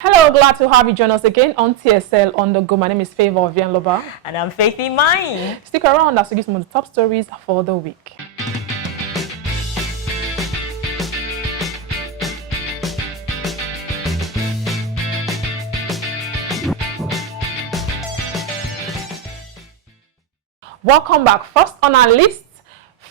Hello, glad to have you join us again on TSL on the go. My name is Favor Loba. And I'm Faithy Mai. Stick around as we give some of the top stories for the week. Welcome back. First on our list,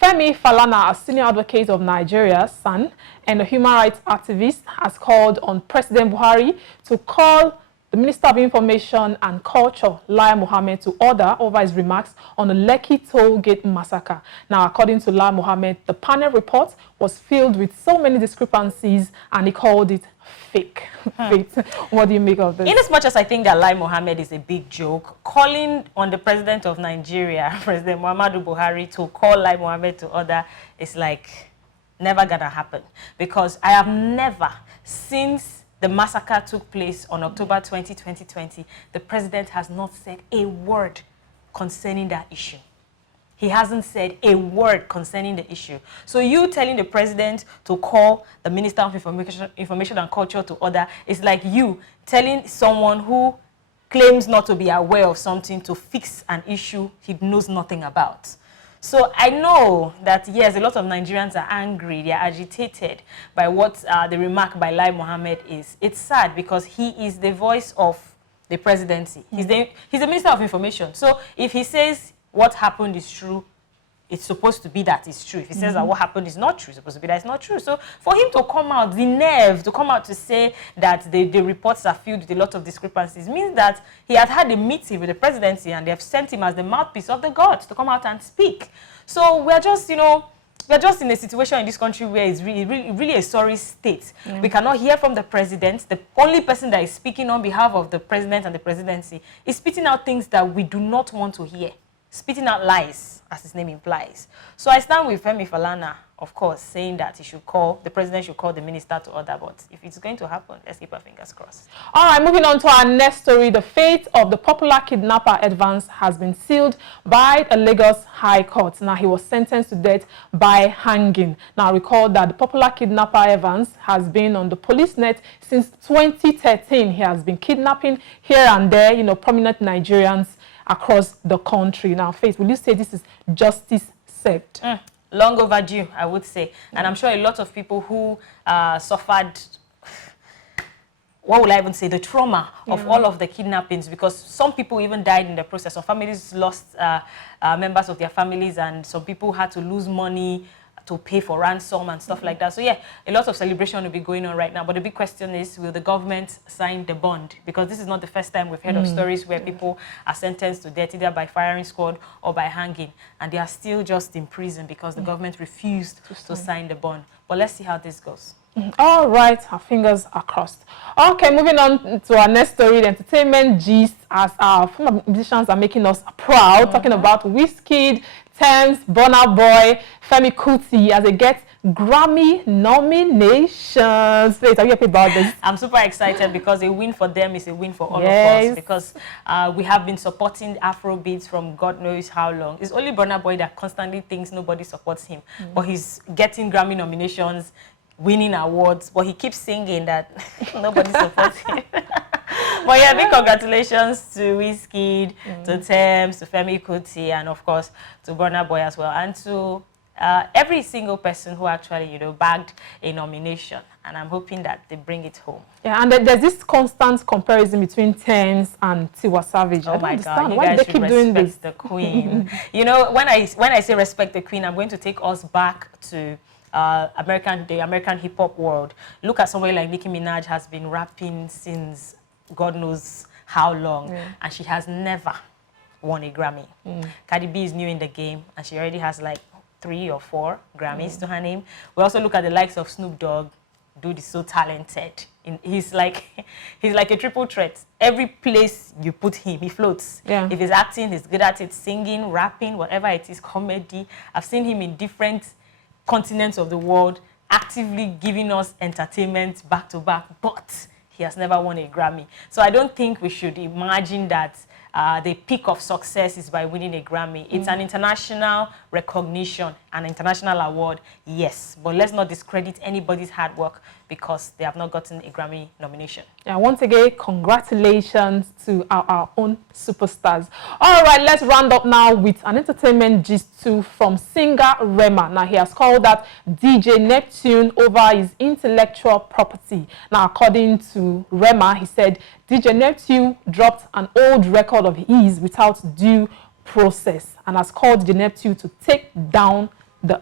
Femi Falana, a senior advocate of Nigeria, SAN, and a human rights activist, has called on President Buhari to call the Minister of Information and Culture, Lai Mohammed, to order over his remarks on the Lekki toll gate massacre. Now, according to Lai Mohammed, the panel report was filled with so many discrepancies, and he called it fake. What do you make of this? In as much as I think that Lai Mohammed is a big joke, calling on the President of Nigeria, President Muhammadu Buhari, to call Lai Mohammed to order is like never gonna happen. Because I have never, since the massacre took place on October 20, 2020, the President has not said a word concerning that issue. He hasn't said a word concerning the issue. So you telling the President to call the Minister of Information and Culture to order is like you telling someone who claims not to be aware of something to fix an issue he knows nothing about. So I know that, yes, a lot of Nigerians are angry, they are agitated by what the remark by Lai Mohammed is. It's sad because he is the voice of the presidency. He's the Minister of Information. So if he says what happened is true, it's supposed to be that it's true. If he says that what happened is not true, it's supposed to be that it's not true. So for him to come out, the nerve to come out to say that the reports are filled with a lot of discrepancies means that he has had a meeting with the presidency and they have sent him as the mouthpiece of the gods to come out and speak. So we're just, we're just in a situation in this country where it's really a sorry state. We cannot hear from the president. The only person that is speaking on behalf of the president and the presidency is spitting out things that we do not want to hear. Spitting out lies, as his name implies. So I stand with Femi Falana, of course, saying that the president should call the minister to order. But if it's going to happen, let's keep our fingers crossed. All right, moving on to our next story. The fate of the popular kidnapper Evans has been sealed by the Lagos High Court. Now, he was sentenced to death by hanging. Now, recall that the popular kidnapper Evans has been on the police net since 2013. He has been kidnapping here and there, prominent Nigerians across the country. Now, Faith, will you say this is justice served? Long overdue, I would say. And I'm sure a lot of people who suffered, what will I even say, the trauma of all of the kidnappings, because some people even died in the process. Some families lost members of their families, and some people had to lose money to pay for ransom and stuff like that. So yeah, a lot of celebration will be going on right now. But the big question is, will the government sign the bond? Because this is not the first time we've heard of stories where people are sentenced to death either by firing squad or by hanging, and they are still just in prison because the government refused to sign the bond. But let's see how this goes. All right, our fingers are crossed. Okay, moving on to our next story, the entertainment gist, as our former musicians are making us proud, talking about Wizkid, Tems, Burna Boy, Femi Kuti, as they get Grammy nominations. Wait, are you happy about this? I'm super excited because a win for them is a win for all of us, because we have been supporting Afrobeats from God knows how long. It's only Burna Boy that constantly thinks nobody supports him, but he's getting Grammy nominations, winning awards, but he keeps singing that nobody supports him. But yeah, big congratulations to Wizkid, to Tems, to Femi Kuti, and of course to Burna Boy as well, and to every single person who actually, bagged a nomination. And I'm hoping that they bring it home. Yeah, and there's this constant comparison between Tems and Tiwa Savage. Oh my God, you guys should respect the queen. When I say respect the queen, I'm going to take us back to the American hip-hop world. Look at somebody like Nicki Minaj has been rapping since God knows how long, and she has never won a Grammy. Cardi B is new in the game, and she already has like 3 or 4 Grammys to her name. We also look at the likes of Snoop Dogg. Dude is so talented. He's like a triple threat. Every place you put him, he floats. If he's acting, he's good at it. Singing, rapping, whatever it is, comedy. I've seen him in different continents of the world, actively giving us entertainment back to back, but he has never won a Grammy. So I don't think we should imagine that the peak of success is by winning a Grammy. It's an international recognition, an international award, yes. But let's not discredit anybody's hard work because they have not gotten a Grammy nomination. Yeah, once again, congratulations to our own superstars. All right, let's round up now with an entertainment gist too from singer Rema. Now, he has called out DJ Neptune over his intellectual property. Now, according to Rema, he said DJ Neptune dropped an old record of his without due process and has called DJ Neptune to take down the...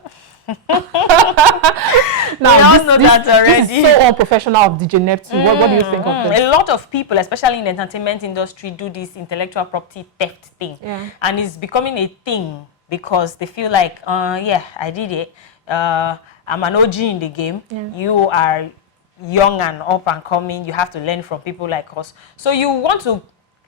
Now, this is so unprofessional of DJ Neptune. What do you think of this? A lot of people, especially in the entertainment industry, do this intellectual property theft thing. And it's becoming a thing because they feel like, yeah, I did it. I'm an OG in the game. You are young and up and coming. You have to learn from people like us. So you want to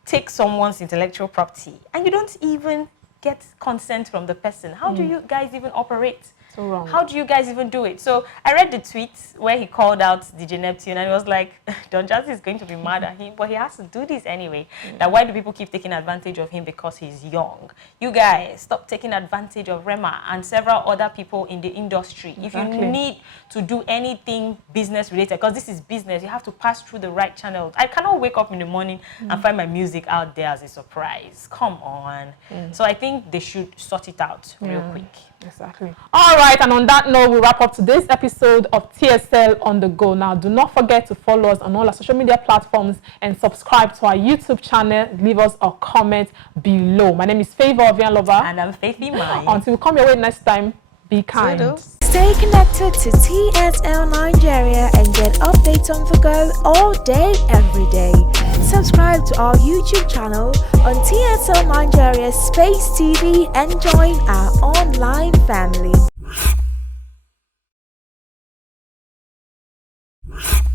take someone's intellectual property and you don't even get consent from the person. How do you guys even operate? So wrong. How do you guys even do it? So I read the tweet where he called out DJ Neptune and it was like, Don Jazzy is going to be mad at him, but he has to do this anyway. Now, why do people keep taking advantage of him because he's young? You guys, stop taking advantage of Rema and several other people in the industry. If you need to do anything business related, because this is business, you have to pass through the right channels. I cannot wake up in the morning and find my music out there as a surprise. Come on. So I think they should sort it out real quick. Exactly. All right, and on that note, we wrap up today's episode of TSL on the Go. Now, do not forget to follow us on all our social media platforms and subscribe to our YouTube channel. Leave us a comment below. My name is Favor Ovianlova. And I'm Faithy Mai. Until we come your way next time, be kind. Toodles. Stay connected to TSL Nigeria and get updates on the go all day, every day. Subscribe to our YouTube channel on TSL Nigeria Space TV and join our online family.